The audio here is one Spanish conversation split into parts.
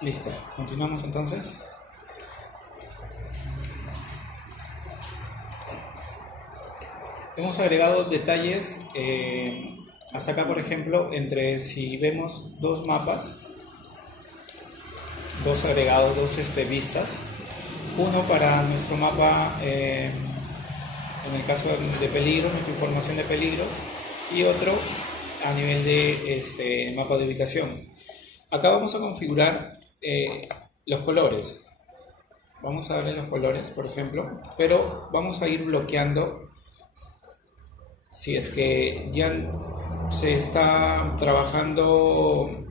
Listo, continuamos entonces. Hemos agregado detalles hasta acá, por ejemplo, entre si vemos dos mapas, dos agregados, dos vistas. Uno para nuestro mapa, en el caso de peligros, nuestra información de peligros, y otro a nivel de mapa de ubicación. Acá vamos a configurar los colores. Vamos a darle los colores, por ejemplo, pero vamos a ir bloqueando. Si es que ya se está trabajando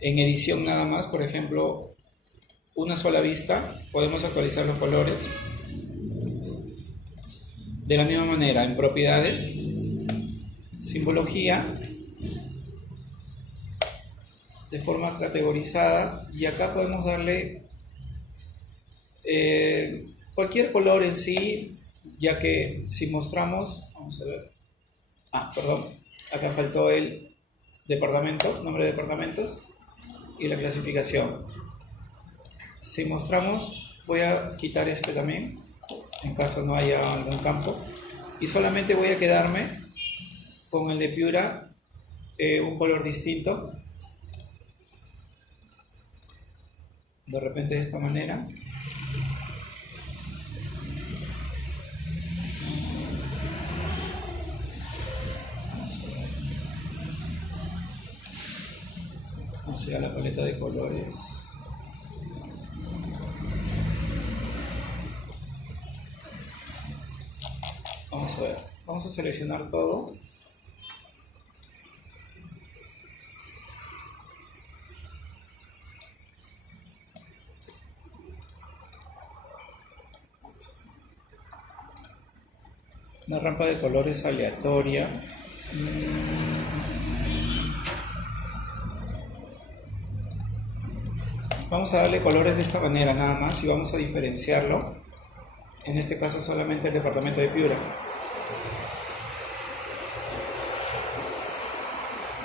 en edición nada más, por ejemplo, una sola vista, podemos actualizar los colores. De la misma manera, en propiedades, simbología, de forma categorizada, y acá podemos darle cualquier color en sí, ya que si mostramos, vamos a ver, perdón, acá faltó el departamento, nombre de departamentos y la clasificación. Si mostramos, voy a quitar este también, en caso no haya algún campo, y solamente voy a quedarme con el de Piura, un color distinto, de repente de esta manera. Vamos a ir a la paleta de colores. Vamos a ver, vamos a seleccionar todo. Una rampa de colores aleatoria. Vamos a darle colores de esta manera nada más y vamos a diferenciarlo. En este caso solamente el departamento de Piura.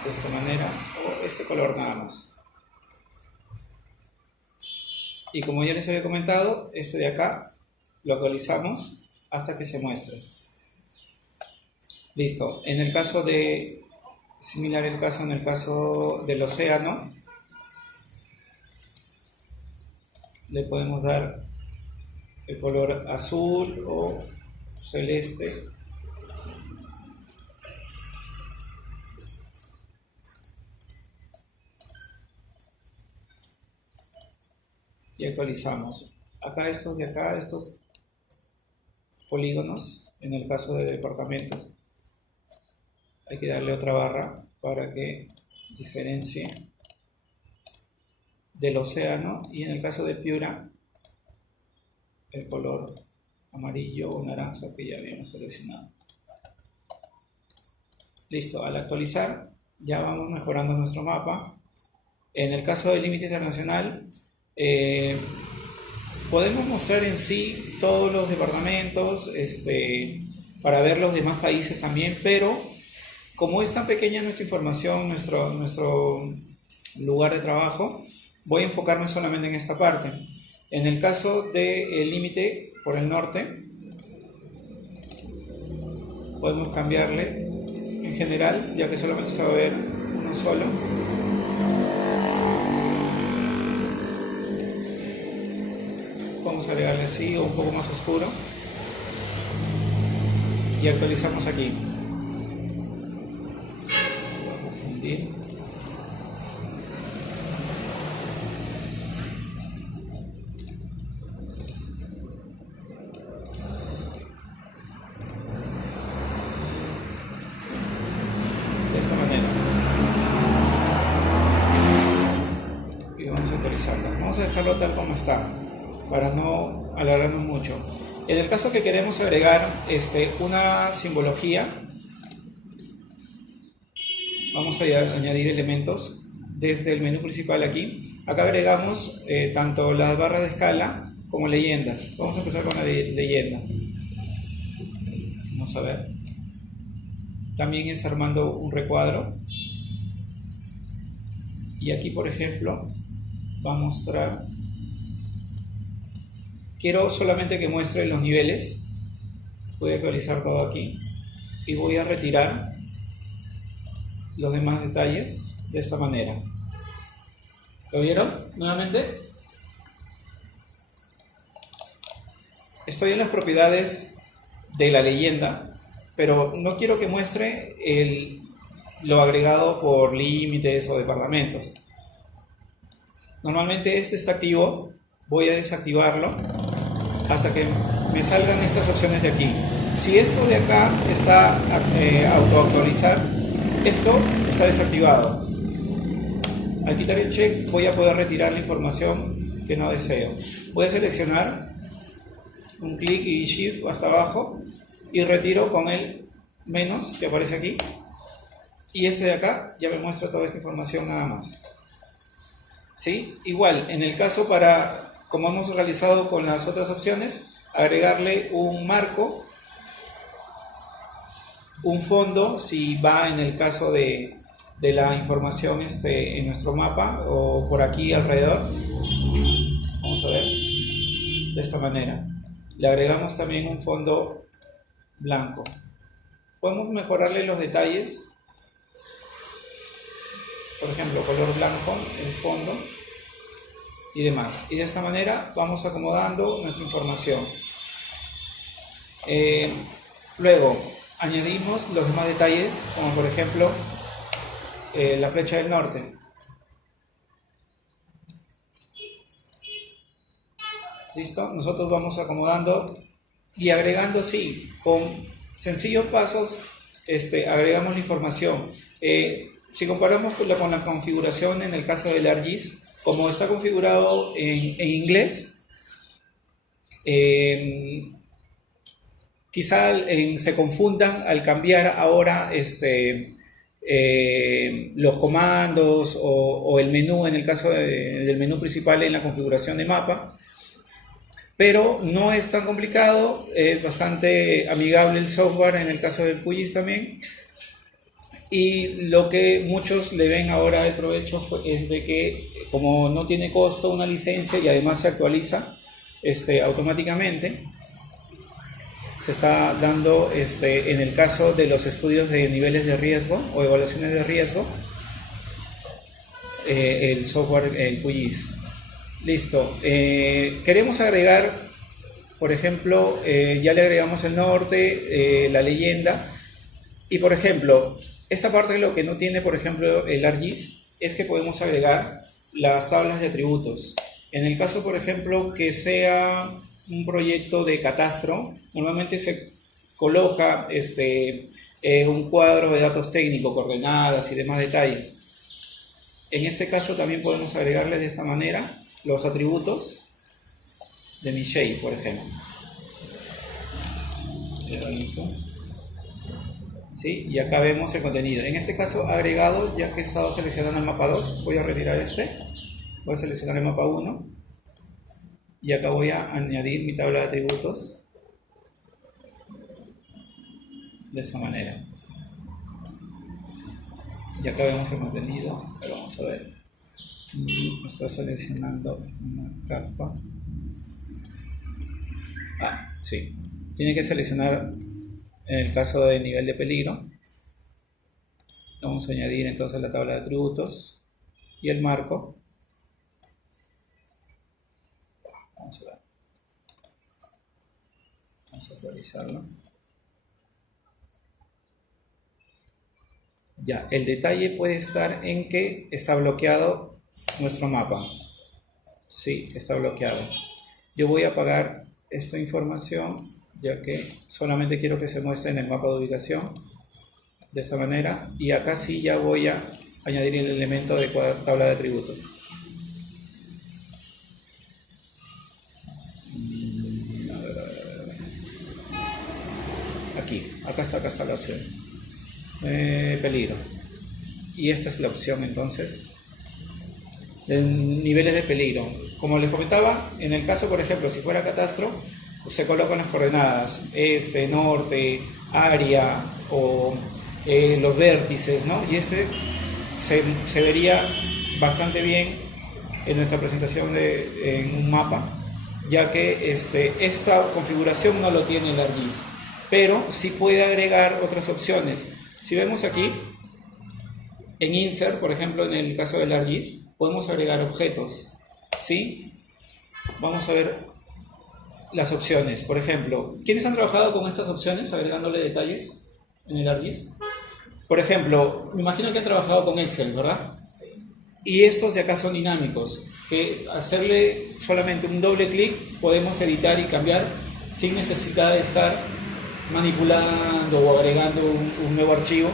De esta manera, o este color nada más. Y como ya les había comentado, este de acá lo actualizamos hasta que se muestre. Listo. En el caso de, similar el caso en el caso del océano, le podemos dar el color azul o celeste. Y actualizamos. Acá estos polígonos, en el caso de departamentos, hay que darle otra barra para que diferencie del océano, y en el caso de Piura, el color amarillo o naranja que ya habíamos seleccionado. Listo, al actualizar ya vamos mejorando nuestro mapa. En el caso del límite internacional, podemos mostrar en sí todos los departamentos para ver los demás países también, pero como es tan pequeña nuestra información, nuestro lugar de trabajo, voy a enfocarme solamente en esta parte. En el caso del límite por el norte, podemos cambiarle en general, ya que solamente se va a ver uno solo. Vamos a agregarle así o un poco más oscuro. Y actualizamos aquí. Se va a confundir. De esta manera. Y vamos a actualizarlo. Vamos a dejarlo tal como está, para no alargarnos mucho. En el caso que queremos agregar una simbología, vamos a añadir elementos desde el menú principal aquí. Acá agregamos tanto las barras de escala como leyendas. Vamos a empezar con la leyenda. Vamos a ver. También es armando un recuadro. Y aquí, por ejemplo, va a mostrar. Quiero solamente que muestre los niveles. Voy a actualizar todo aquí y voy a retirar los demás detalles de esta manera. ¿Lo vieron? Nuevamente. Estoy en las propiedades de la leyenda, pero no quiero que muestre lo agregado por límites o departamentos. Normalmente este está activo, voy a desactivarlo hasta que me salgan estas opciones de aquí. Si esto de acá está autoactualizar, esto está desactivado. Al quitar el check voy a poder retirar la información que no deseo. Voy a seleccionar un clic y shift hasta abajo y retiro con el menos que aparece aquí, y este de acá ya me muestra toda esta información nada más. ¿Sí? Igual, en el caso como hemos realizado con las otras opciones, agregarle un marco, un fondo, si va en el caso de la información en nuestro mapa o por aquí alrededor. Vamos a ver, de esta manera. Le agregamos también un fondo blanco. Podemos mejorarle los detalles, por ejemplo, color blanco, el fondo y demás. Y de esta manera vamos acomodando nuestra información. Luego añadimos los demás detalles, como por ejemplo la flecha del norte. ¿Listo? Nosotros vamos acomodando y agregando así, con sencillos pasos, agregamos la información. Si comparamos con la configuración en el caso del ArcGIS, como está configurado en inglés, quizá se confundan al cambiar ahora los comandos o el menú, en el caso del menú principal en la configuración de mapa. Pero no es tan complicado, es bastante amigable el software en el caso del QGIS también. Y lo que muchos le ven ahora el provecho es de que, como no tiene costo una licencia y además se actualiza automáticamente, se está dando en el caso de los estudios de niveles de riesgo o evaluaciones de riesgo, el software, el QGIS. Listo. Queremos agregar, por ejemplo, ya le agregamos el norte, la leyenda, y por ejemplo, esta parte lo que no tiene, por ejemplo, el ArcGIS es que podemos agregar las tablas de atributos. En el caso, por ejemplo, que sea un proyecto de catastro, normalmente se coloca un cuadro de datos técnicos, coordenadas y demás detalles. En este caso también podemos agregarle de esta manera los atributos de mi shape, por ejemplo. ¿Sí? Y acá vemos el contenido. En este caso agregado, ya que he estado seleccionando el mapa 2, voy a retirar voy a seleccionar el mapa 1 y acá voy a añadir mi tabla de atributos de esa manera. Y acá vemos el contenido. Ahora vamos a ver. Estoy seleccionando una capa. Sí. Tiene que seleccionar en el caso de nivel de peligro. Vamos a añadir entonces la tabla de atributos y el marco. Vamos a ver. Vamos a actualizarlo. Ya, el detalle puede estar en que está bloqueado nuestro mapa. Sí, está bloqueado. Yo voy a apagar esta información, ya que solamente quiero que se muestre en el mapa de ubicación de esta manera, y acá sí ya voy a añadir el elemento de tabla de atributos. Acá está la opción peligro, y esta es la opción entonces de niveles de peligro. Como les comentaba, en el caso, por ejemplo, si fuera catastro, se colocan las coordenadas norte, área o los vértices, ¿no? Y se vería bastante bien en nuestra presentación en un mapa, ya que esta configuración no lo tiene el ArcGIS, pero sí puede agregar otras opciones. Si vemos aquí, en Insert, por ejemplo, en el caso del ArcGIS, podemos agregar objetos, ¿sí? Vamos a ver las opciones. Por ejemplo, ¿quiénes han trabajado con estas opciones, agregándole detalles en el ArcGIS? Por ejemplo, me imagino que han trabajado con Excel, ¿verdad? Y estos de acá son dinámicos, que hacerle solamente un doble clic podemos editar y cambiar sin necesidad de estar manipulando o agregando un nuevo archivo.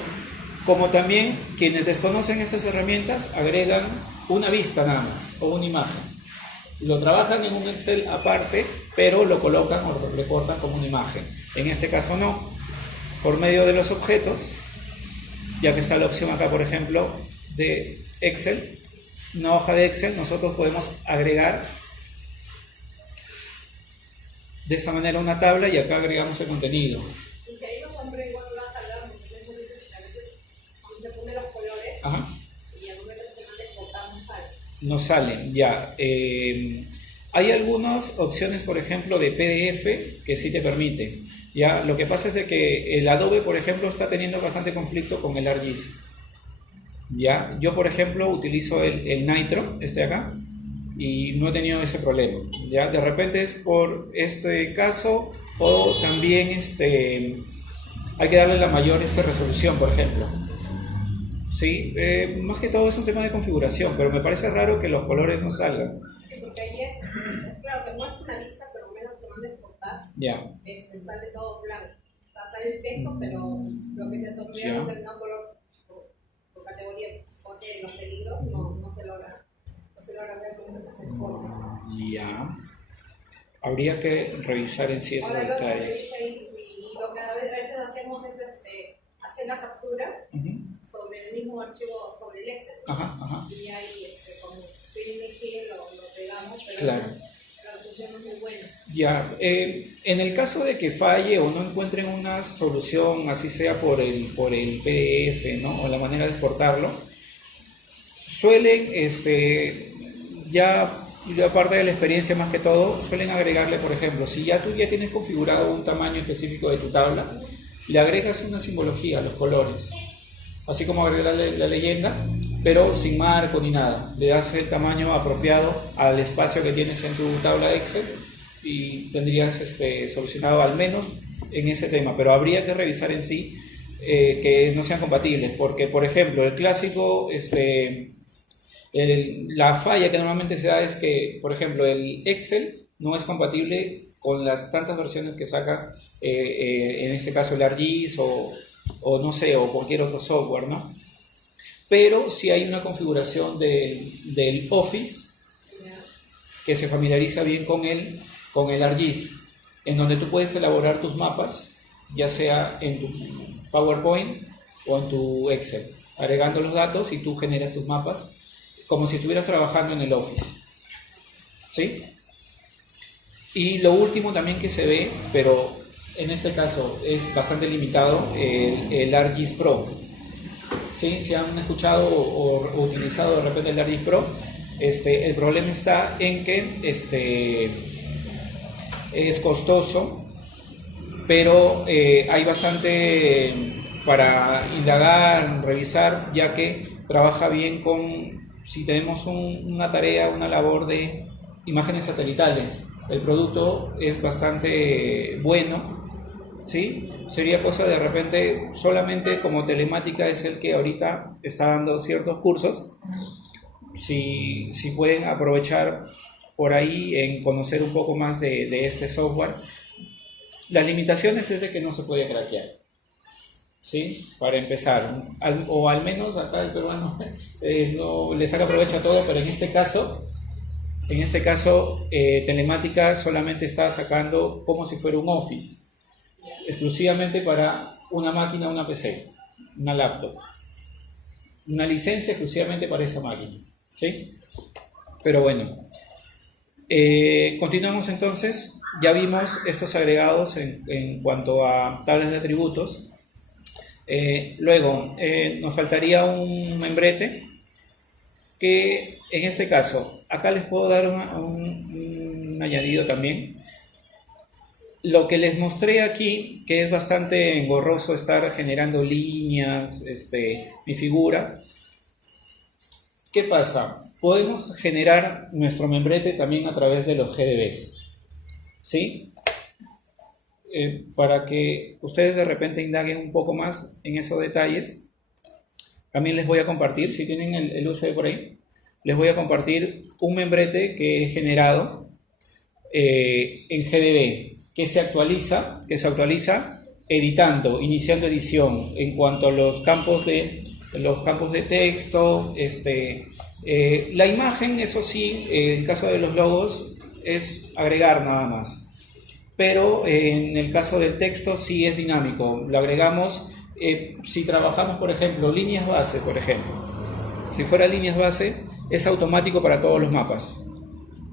Como también quienes desconocen esas herramientas agregan una vista nada más o una imagen. Lo trabajan en un Excel aparte, pero lo colocan o lo recortan como una imagen. En este caso no, por medio de los objetos, ya que está la opción acá, por ejemplo, de Excel, una hoja de Excel, nosotros podemos agregar de esta manera una tabla y acá agregamos el contenido. Y si ahí los hombres igual no van a salvar, porque muchas veces a veces cuando se ponen los colores, Ajá. y al momento que se manda exportar no sale. No salen, ya. Hay algunas opciones, por ejemplo, de PDF que sí te permiten. Ya, lo que pasa es de que el Adobe, por ejemplo, está teniendo bastante conflicto con el ArcGIS. Ya, yo, por ejemplo, utilizo el Nitro, de acá, y no he tenido ese problema. Ya, de repente es por este caso, o también hay que darle la mayor resolución, por ejemplo. Sí, más que todo es un tema de configuración, pero me parece raro que los colores no salgan. Sí, porque ayer, claro, se muestra una vista, pero menos se manda exportar, Ya. sale todo blanco. O sea, sale el texto, pero lo que se sombrea en un determinado color por categoría, porque los peligros no se logra ver cómo se exporta. Ya. Habría que revisar en sí esos Ahora, detalles. y lo que a veces hacemos es hacer la captura sobre el mismo archivo, sobre el Excel. Ajá. Y ahí con PNG lo pegamos, pero Claro. la resolución no es muy buena. Ya, en el caso de que falle o no encuentren una solución, así sea por el PDF, ¿no? O la manera de exportarlo, suelen, ya parte de la experiencia más que todo, suelen agregarle, por ejemplo, si tú ya tienes configurado un tamaño específico de tu tabla, le agregas una simbología, los colores, así como agregarle la leyenda, pero sin marco ni nada. Le das el tamaño apropiado al espacio que tienes en tu tabla Excel y tendrías solucionado al menos en ese tema, pero habría que revisar en sí que no sean compatibles, porque por ejemplo el clásico, la falla que normalmente se da es que, por ejemplo, el Excel no es compatible con las tantas versiones que saca, en este caso el ArcGIS o no sé, o cualquier otro software, ¿no? Pero sí hay una configuración del Office que se familiariza bien con el ArcGIS, en donde tú puedes elaborar tus mapas, ya sea en tu PowerPoint o en tu Excel, agregando los datos y tú generas tus mapas como si estuvieras trabajando en el Office. ¿Sí? Y lo último también que se ve, pero en este caso es bastante limitado, el ArcGIS Pro. ¿Sí? Si han escuchado o utilizado de repente el ArcGIS Pro, el problema está en que es costoso, pero hay bastante para indagar, revisar, ya que trabaja bien si tenemos una tarea, una labor de imágenes satelitales. El producto es bastante bueno, ¿sí? Sería cosa de repente, solamente como telemática es el que ahorita está dando ciertos cursos. Si pueden aprovechar por ahí en conocer un poco más de este software. Las limitaciones es de que no se puede craquear, ¿sí? Para empezar, o al menos acá el peruano no le saca provecho a todo, pero en este caso telemática solamente está sacando como si fuera un Office, exclusivamente para una máquina, una PC, una laptop, una licencia exclusivamente para esa máquina, ¿sí? Pero bueno, continuamos entonces. Ya vimos estos agregados en cuanto a tablas de atributos. Luego nos faltaría un membrete que en este caso, acá les puedo dar un añadido también. Lo que les mostré aquí, que es bastante engorroso estar generando líneas, mi figura. ¿Qué pasa? Podemos generar nuestro membrete también a través de los GDBs, ¿sí? Para que ustedes de repente indaguen un poco más en esos detalles, también les voy a compartir, si tienen el USB por ahí, les voy a compartir un membrete que he generado en GDB, que se actualiza editando, iniciando edición en cuanto a los campos de texto, la imagen, eso sí, en el caso de los logos es agregar nada más, pero en el caso del texto sí es dinámico, lo agregamos. Si trabajamos, por ejemplo, líneas base, por ejemplo, si fuera líneas base, es automático para todos los mapas,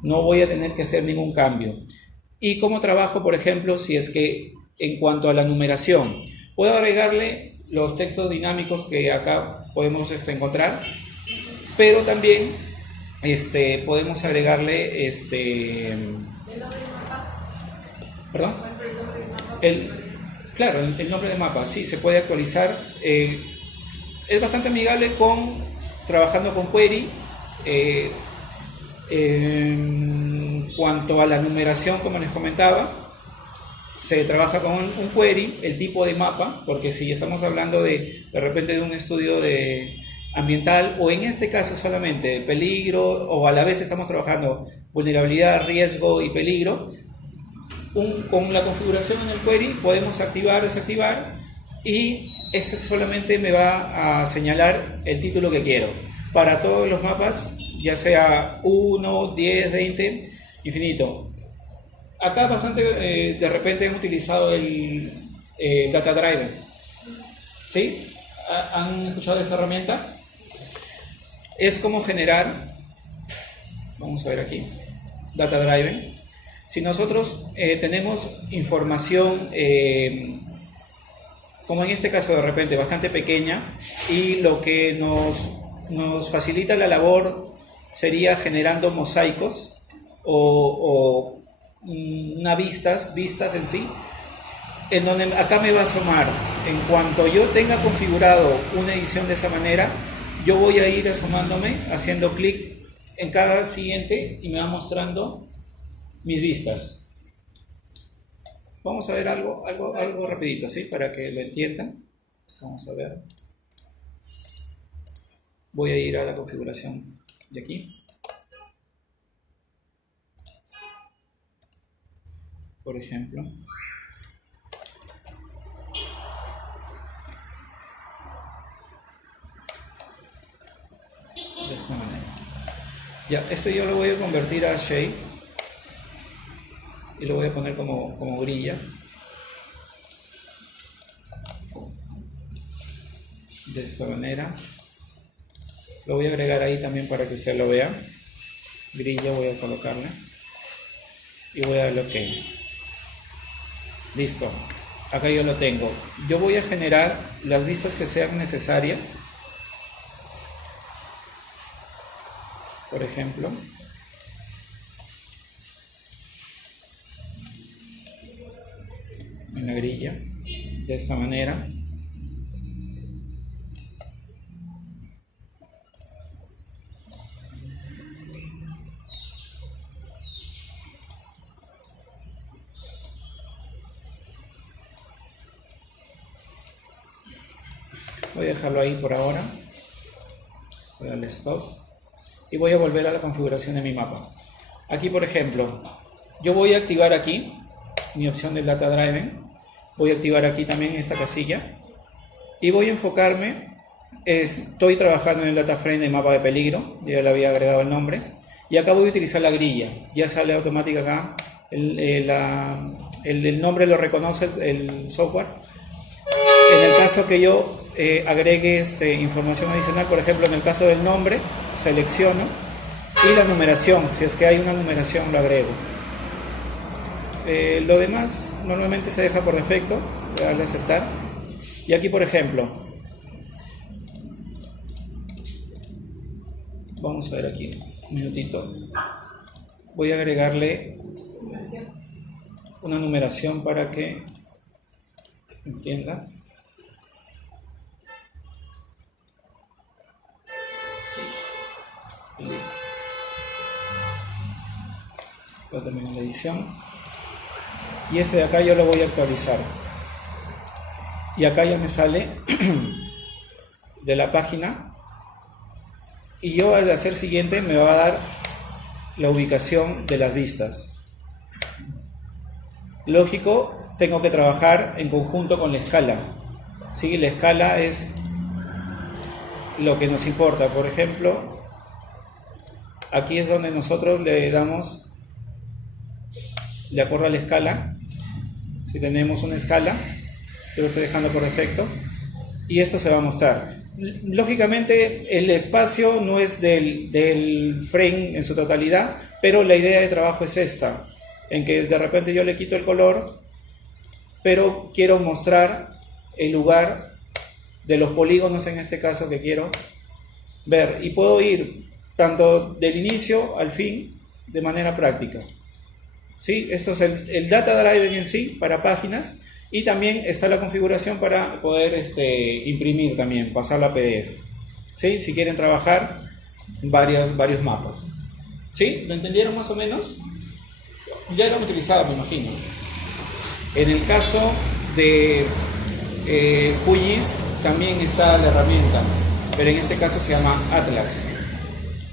no voy a tener que hacer ningún cambio. Y como trabajo, por ejemplo, si es que en cuanto a la numeración, puedo agregarle los textos dinámicos que acá podemos encontrar, pero también podemos agregarle ¿perdón? Claro, el nombre de mapa, sí, se puede actualizar. Es bastante amigable trabajando con query. En cuanto a la numeración, como les comentaba, se trabaja con un query, el tipo de mapa, porque si estamos hablando de repente de un estudio ambiental, o en este caso solamente de peligro, o a la vez estamos trabajando vulnerabilidad, riesgo y peligro, con la configuración en el query podemos activar o desactivar, y ese solamente me va a señalar el título que quiero para todos los mapas, ya sea 1, 10, 20, infinito. Acá bastante de repente han utilizado el Data Driver, ¿sí? ¿Han escuchado de esa herramienta? Es como generar, vamos a ver aquí, Data Driver. Si nosotros tenemos información, como en este caso de repente bastante pequeña, y lo que nos facilita la labor sería generando mosaicos o vistas en sí, en donde acá me va a asomar, en cuanto yo tenga configurado una edición de esa manera, yo voy a ir asomándome, haciendo clic en cada siguiente y me va mostrando mis vistas. Vamos a ver algo rapidito, ¿sí? Para que lo entiendan. Vamos a ver. Voy a ir a la configuración de aquí. Por ejemplo. De esta manera. Ya, yo lo voy a convertir a Shade. Y lo voy a poner como grilla. De esta manera. Lo voy a agregar ahí también para que usted lo vea. Grilla voy a colocarle. Y voy a darle OK. Listo. Acá yo lo tengo. Yo voy a generar las vistas que sean necesarias. Por ejemplo. En la grilla, de esta manera. Voy a dejarlo ahí por ahora. Voy a darle stop. Y voy a volver a la configuración de mi mapa. Aquí, por ejemplo, yo voy a activar aquí mi opción del Data Driver. Voy a activar aquí también esta casilla y voy a enfocarme. Estoy trabajando en el data frame de mapa de peligro, ya le había agregado el nombre, y acá voy a utilizar la grilla, ya sale automática acá, el nombre lo reconoce el software. En el caso que yo agregue información adicional, por ejemplo en el caso del nombre, selecciono, y la numeración, si es que hay una numeración lo agrego. Lo demás normalmente se deja por defecto, voy a darle a aceptar. Y aquí, por ejemplo, Vamos a ver aquí, un minutito. Voy a agregarle una numeración para que entienda. Sí, y listo. Voy a terminar la edición. Y este de acá yo lo voy a actualizar. Y acá ya me sale de la página. Y yo al hacer siguiente me va a dar la ubicación de las vistas. Lógico, tengo que trabajar en conjunto con la escala. ¿Sí? La escala es lo que nos importa. Por ejemplo, aquí es donde nosotros le damos, de acuerdo a la escala, si tenemos una escala, yo lo estoy dejando por defecto, y esto se va a mostrar. Lógicamente el espacio no es del frame en su totalidad, pero la idea de trabajo es esta, en que de repente yo le quito el color, pero quiero mostrar el lugar de los polígonos en este caso que quiero ver, y puedo ir tanto del inicio al fin de manera práctica. ¿Sí? Esto es el data driver en sí para páginas, y también está la configuración para poder imprimir también, pasarlo a PDF. ¿Sí? Si quieren trabajar varios mapas. ¿Sí? ¿Lo entendieron más o menos? Ya lo han utilizado, me imagino. En el caso de QGIS también está la herramienta, pero en este caso se llama Atlas.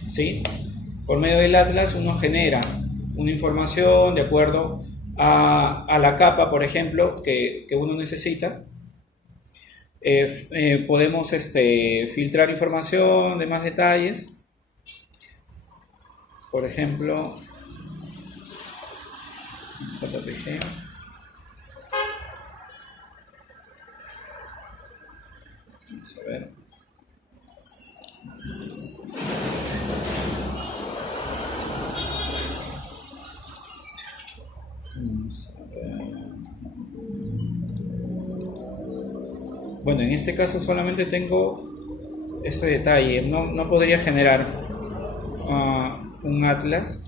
¿Sí? Por medio del Atlas uno genera una información de acuerdo a la capa, por ejemplo, que uno necesita. Podemos filtrar información de más detalles. Por ejemplo, JPG. Vamos a ver. Bueno, en este caso solamente tengo ese detalle. No podría generar un atlas,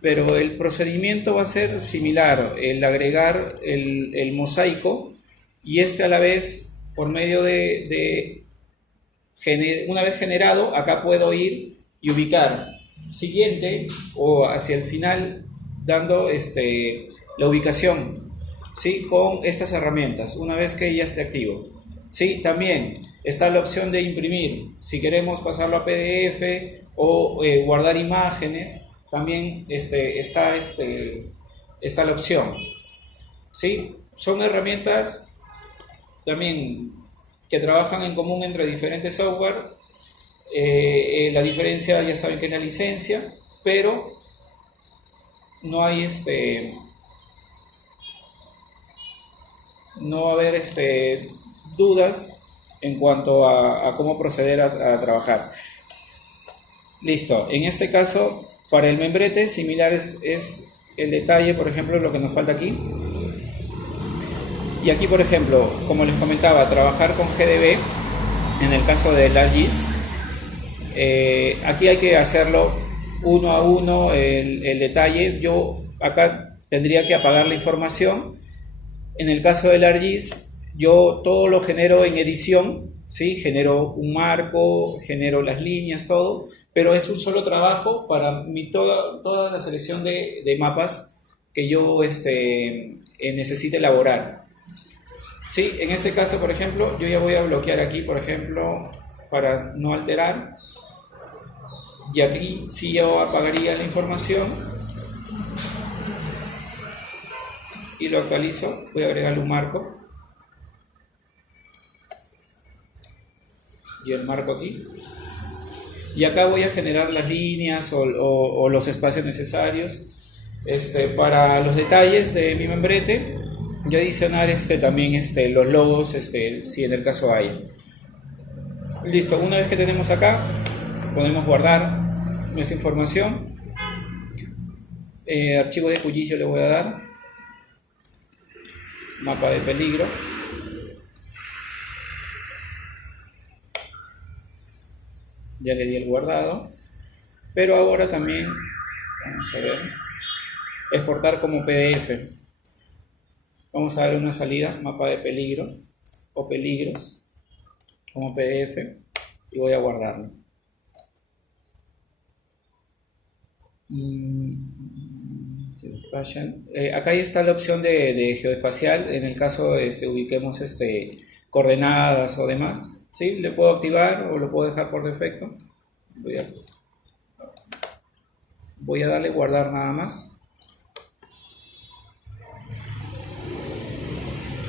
pero el procedimiento va a ser similar. El agregar el mosaico, y a la vez, por medio una vez generado, acá puedo ir y ubicar siguiente o hacia el final, dando la ubicación, ¿sí? Con estas herramientas, una vez que ya esté activo. ¿Sí? También está la opción de imprimir, si queremos pasarlo a PDF o guardar imágenes, también está la opción. ¿Sí? Son herramientas también que trabajan en común entre diferentes software. La diferencia ya saben que es la licencia, pero no hay no va a haber dudas en cuanto a cómo proceder a trabajar. Listo. En este caso, para el membrete, similar es el detalle, por ejemplo, lo que nos falta aquí. Y aquí, por ejemplo, como les comentaba, trabajar con GDB, en el caso del ArcGIS, aquí hay que hacerlo uno a uno el detalle. Yo acá tendría que apagar la información. En el caso del ArcGIS, yo todo lo genero en edición, ¿sí? Genero un marco, genero las líneas, todo, pero es un solo trabajo para toda la selección de mapas que yo necesite elaborar. ¿Sí? En este caso, por ejemplo, yo ya voy a bloquear aquí, por ejemplo, para no alterar. Y aquí sí yo apagaría la información y lo actualizo. Voy a agregarle un marco y el marco aquí, y acá voy a generar las líneas o los espacios necesarios para los detalles de mi membrete, y adicionar también los logos si en el caso hay. Listo. Una vez que tenemos acá, podemos guardar nuestra información. Archivo de QGIS yo le voy a dar, mapa de peligro. Ya le di el guardado. Pero ahora también, vamos a ver, exportar como PDF. Vamos a darle una salida, mapa de peligro o peligros, como PDF, y voy a guardarlo. Acá está la opción de geoespacial. En el caso ubiquemos coordenadas o demás, ¿sí? Le puedo activar o lo puedo dejar por defecto. Voy a darle guardar nada más.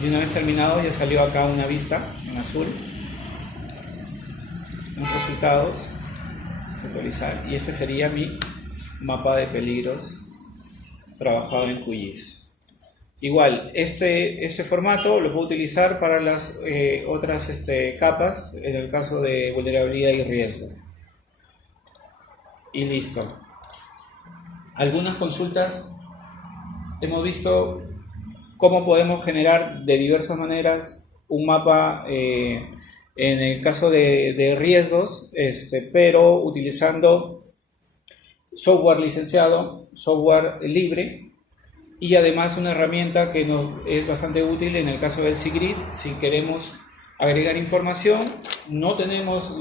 Y una vez terminado ya salió acá una vista en azul. Los resultados. Actualizar. Y este sería mi mapa de peligros trabajado en QGIS. Igual, este formato lo puedo utilizar para las otras capas en el caso de vulnerabilidad y riesgos. Y listo. Algunas consultas. Hemos visto cómo podemos generar de diversas maneras un mapa en el caso de riesgos, pero utilizando software licenciado, software libre, y además una herramienta que nos es bastante útil en el caso del SIGRID. Si queremos agregar información, no tenemos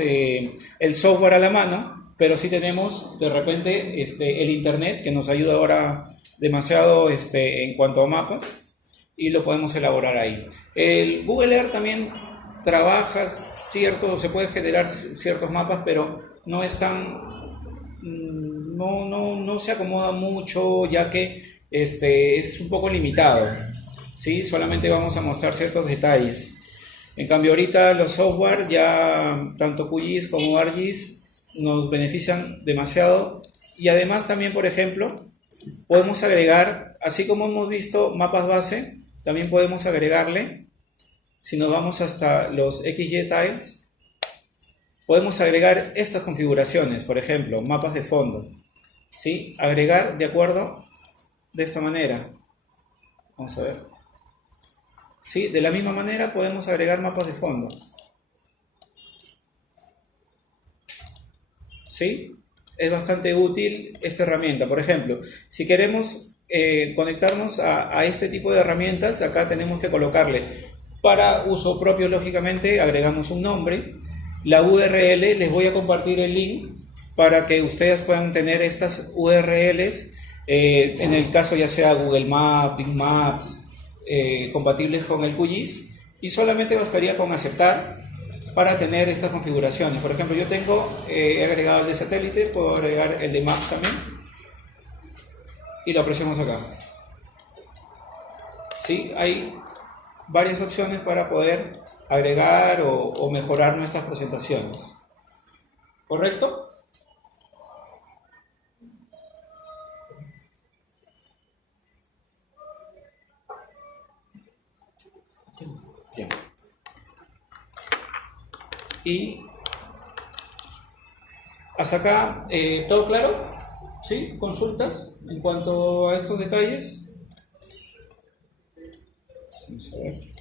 el software a la mano, pero sí tenemos de repente el internet, que nos ayuda ahora demasiado en cuanto a mapas, y lo podemos elaborar ahí. El Google Earth también trabaja se puede generar ciertos mapas, pero no es tan no se acomoda mucho, ya que es un poco limitado, ¿sí? Solamente vamos a mostrar ciertos detalles. En cambio ahorita los software, ya tanto QGIS como ArcGIS, nos benefician demasiado. Y además también, por ejemplo, podemos agregar, así como hemos visto mapas base, también podemos agregarle, si nos vamos hasta los XY Tiles, podemos agregar estas configuraciones, por ejemplo, mapas de fondo, ¿sí? Agregar de acuerdo de esta manera. Vamos a ver. ¿Sí? De la misma manera podemos agregar mapas de fondo. ¿Sí? Es bastante útil esta herramienta. Por ejemplo, si queremos conectarnos a este tipo de herramientas, acá tenemos que colocarle, para uso propio, lógicamente, agregamos un nombre. La URL, les voy a compartir el link para que ustedes puedan tener estas URLs, en el caso ya sea Google Maps, Bing Maps, compatibles con el QGIS, y solamente bastaría con aceptar para tener estas configuraciones. Por ejemplo, yo he agregado el de satélite, puedo agregar el de Maps también, y lo apreciamos acá. ¿Sí? Hay varias opciones para poder agregar o mejorar nuestras presentaciones. ¿Correcto? Bien. Y hasta acá, ¿todo claro? ¿Sí? ¿Consultas en cuanto a estos detalles? Vamos a ver.